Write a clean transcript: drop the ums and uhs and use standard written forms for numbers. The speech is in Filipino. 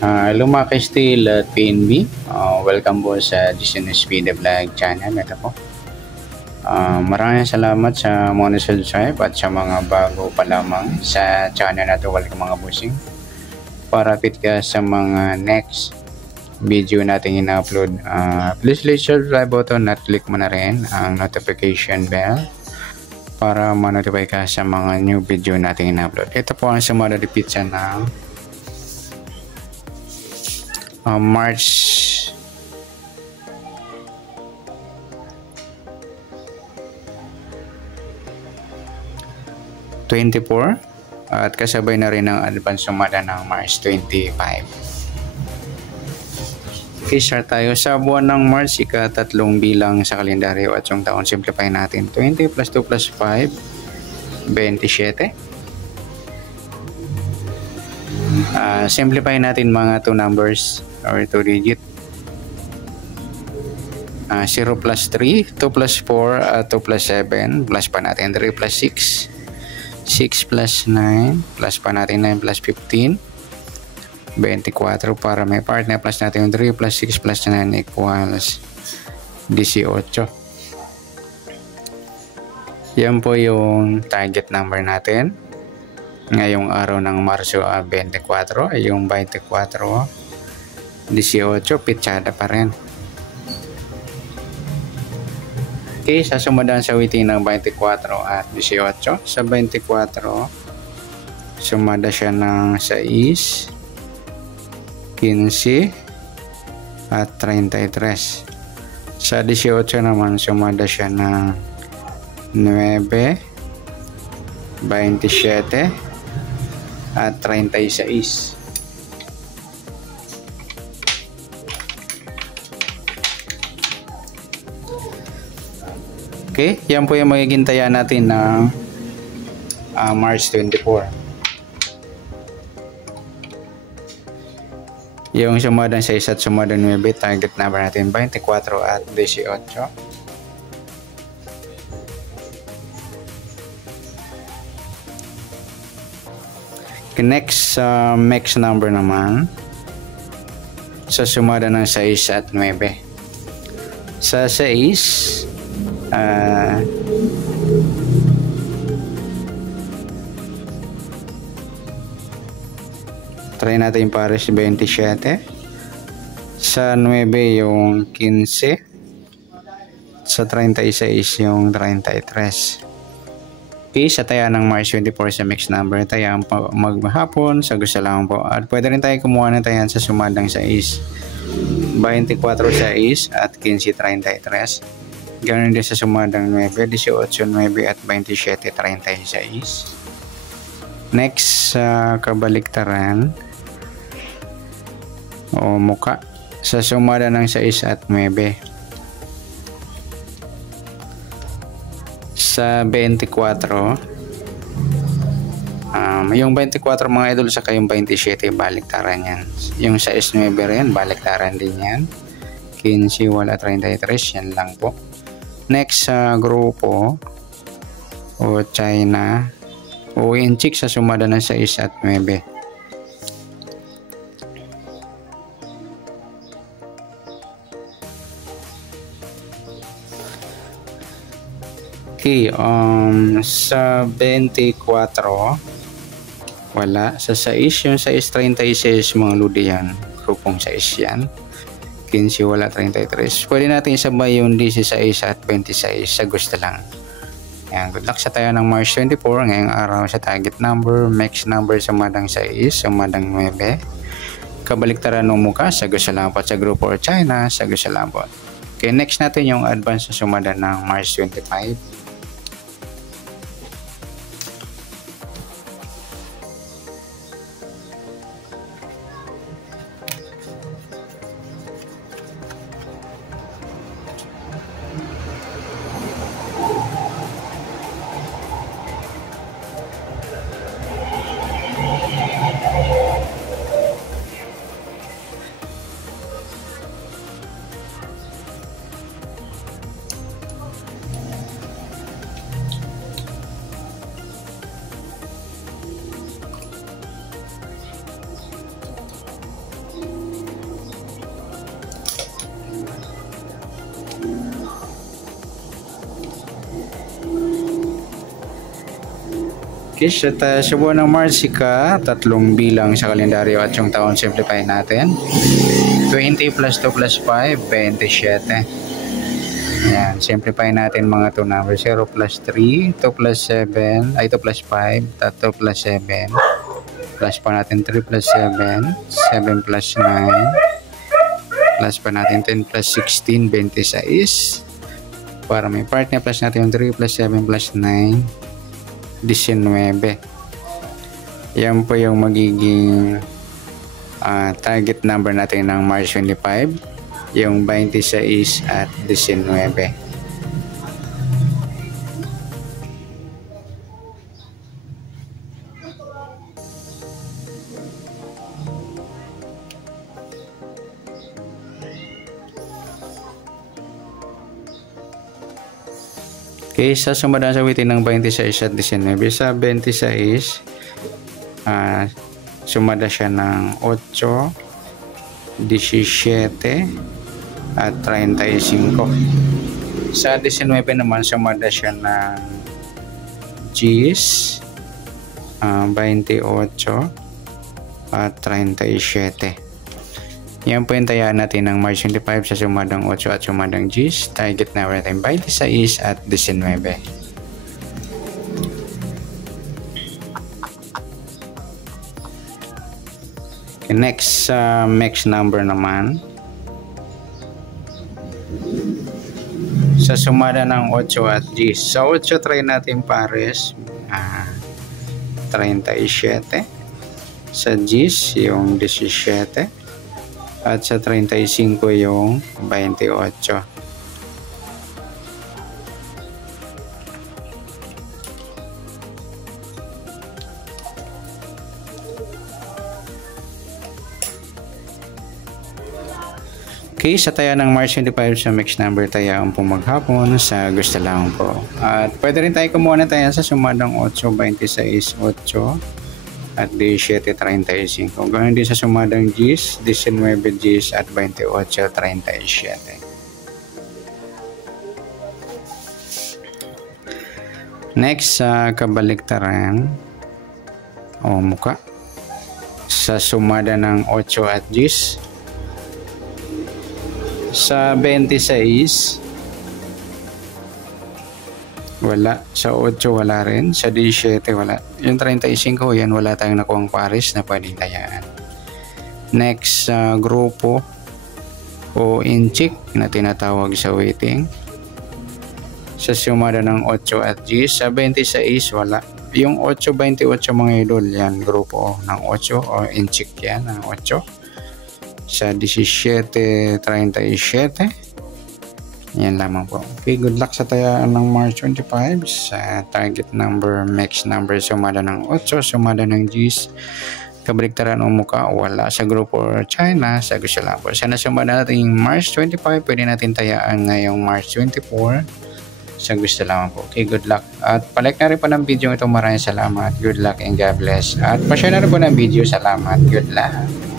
Hello mga ka-Steel at PNB. Welcome po sa Business Video Vlog channel. Ito po. Maraming salamat sa mga subscribe at sa mga bago pa lamang sa channel na ito. Welcome mga bossing. Para update ka sa mga next video natin ina-upload. Please click subscribe button at click mo na rin ang notification bell para ma-notify ka sa mga new video natin ina-upload. Ito po ang sumunod na pizza ng March 24 at kasabay na rin ang advance sumada ng March 25. Okay, start tayo sa buwan ng March, ika-3 bilang sa kalendaryo at yung taon. Simplify natin. 20 plus 2 plus 5, 27. Simplify natin mga 2 numbers or 2 digit. 0 plus 3, 2 plus 4, 2 plus 7, plus pa natin 3 plus 6, 6 plus 9, plus pa natin 9 plus 15, 24 para may partner, plus natin yung 3 plus 6 plus 9 equals 18. Yan po yung target number natin ngayong araw ng Marso 24, ay yung 24, 18, pitsada pa rin. Okay, sasumadan sa waiting ng 24 at 18. Sa 24, sumada siya ng 6, 15, at 33. Sa 18 naman, sumada siya ng 9, 27, at 36. Okay, yan po yung magiging taya natin ng March 24. Yung sumadan 6 at sumadan 9, target number natin 24 at 18. Next, next number naman sa sumada ng 6 at 9. Sa 6, try natin yung pares 27. Sa 9 yung 15. Sa 36 yung 33. Okay, sa taya ng March 24 sa mixed number, taya maghapon sa gusto lang po. At pwede rin tayo kumuha ng tayan sa sumadang 6, 24 6 at 15 33. Ganoon din sa sumadang 9, 18 9 at 27 36. Next, kabaliktaran o muka sa sumada ng 6 at 9. Sa 24, yung 24 mga idol sa kayong 27, baliktaran yan. Yung 6-9 rin, baliktaran din yan. 15 wala 33, yan lang po. Next sa grupo o China o inchik sa sumada ng 6 at 9. Okay, sa 24 wala. Sa 6, yung 6-36 mga ludi yan, grupong 6 yan. 15 wala 33. Pwede natin isabay yung 16 at 26 sa gusto lang. Yan, good luck sa tayo ng March 24 ngayong araw sa target number, max number sa madang 6, sa madang 9. Kabaliktaran ng muka sa gusto lang po, sa grupo or China sa gusto lang po. Okay, next natin yung advance sa sumada ng March 25. Okay, sa buwan ng March, tatlong bilang sa kalendaryo at yung taon, simplify natin. 20 plus 2 plus 5, 27. Ayan, simplify natin mga 2 numbers. 0 plus 3, 2 plus 7, 2 plus 5, 2 plus 7. Plus pa natin 3 plus 7, 7 plus 9. Plus pa natin 10 plus 16, 26. Para may part niya, plus natin yung 3 plus 7 plus 9, 19. Yan po yung magiging target number natin ng March 25, yung 26 at 19. Okay, sa sumadaan sa witin ng 26 at 19. Sa 26, sumada siya ng 8, 17, at 35. Sa 19 naman, sumada siya ng 10, 28, at 37. Yan po yung tayaan natin ng March 25 sa sumadang 8 at sumadang 10. Target na natin 26 at 19. Okay, next number naman. Sa sumada ng 8 at 10. Sa 8 try natin pares 37. Sa 10 yung 17. At sa 35 yung 28. Okay, sa taya ng March 25 sa mixed number taya ang po maghapon sa gusto lang po. At pwede rin tayo kumuha na tayo sa sumadang 8, 26, 8. At 17.35. Ganoon din sa sumadang 10, 19 10 at 28.37. Next, sa kabaliktaran o muka. Sa sumada ng 8 at 10. Sa 26, wala. Sa 8 wala rin. Sa 17 wala. Yung 35 yan, wala tayong nakuhang pares na pwedeng tayaan. Next, grupo o inchik na tinatawag sa waiting. Sa sumada ng 8 at 10. Sa 26 wala. Yung 8, 28 mga idol, yan grupo ng 8 o inchik yan ng 8. Sa 17, 37. Yan lamang po. Okay, good luck sa tayaan ng March 25 sa target number, mix number, sumada ng 8, sumada ng 10. Kabaliktaran o muka, wala sa grupo or China, sa gusto lang po. Sana sumada natin March 25, pwede natin tayaan ngayong March 24. Sa gusto lamang po. Okay, good luck. At palike na rin po ng video ito. Maraming salamat. Good luck and God bless. At pa-share na rin po ng video. Salamat. Good luck.